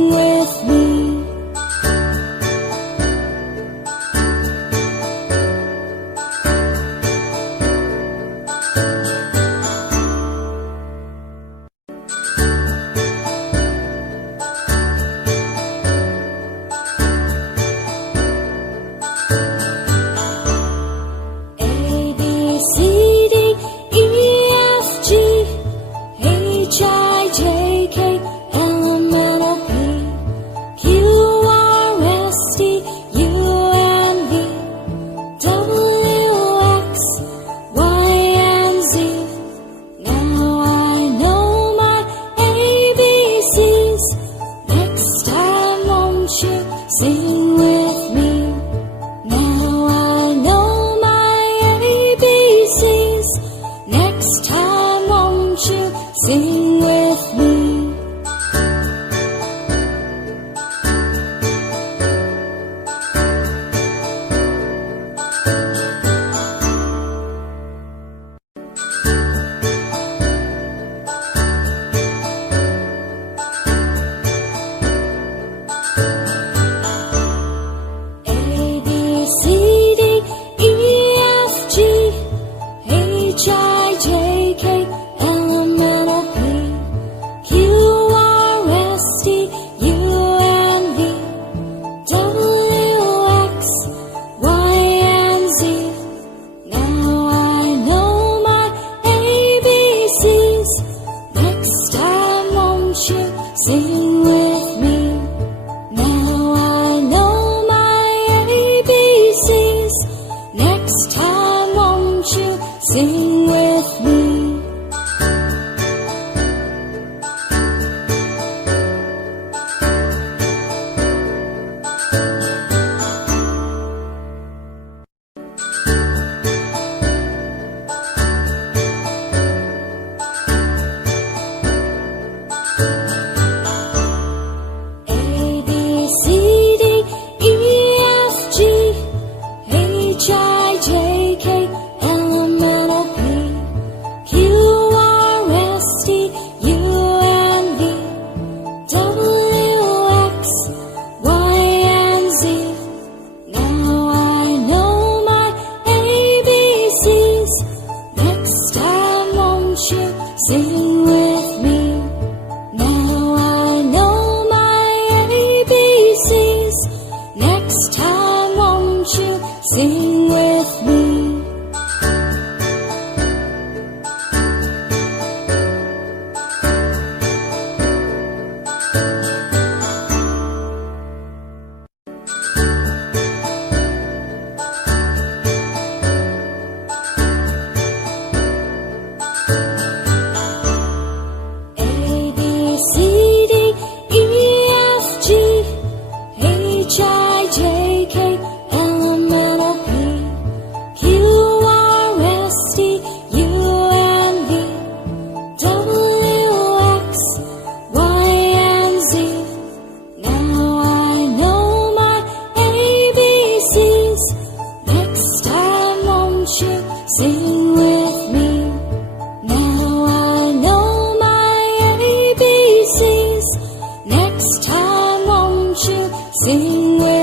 Sing with me. Sing with me. Now I know my ABCs. Next time, won't you sing with me? Sing with me. Now I know my ABCs. Next time, won't you sing with me? Sing with me. Now I know my ABCs. Next time, won't you sing with me? Sing with me. Now I know my ABCs. Next time, won't you sing with me?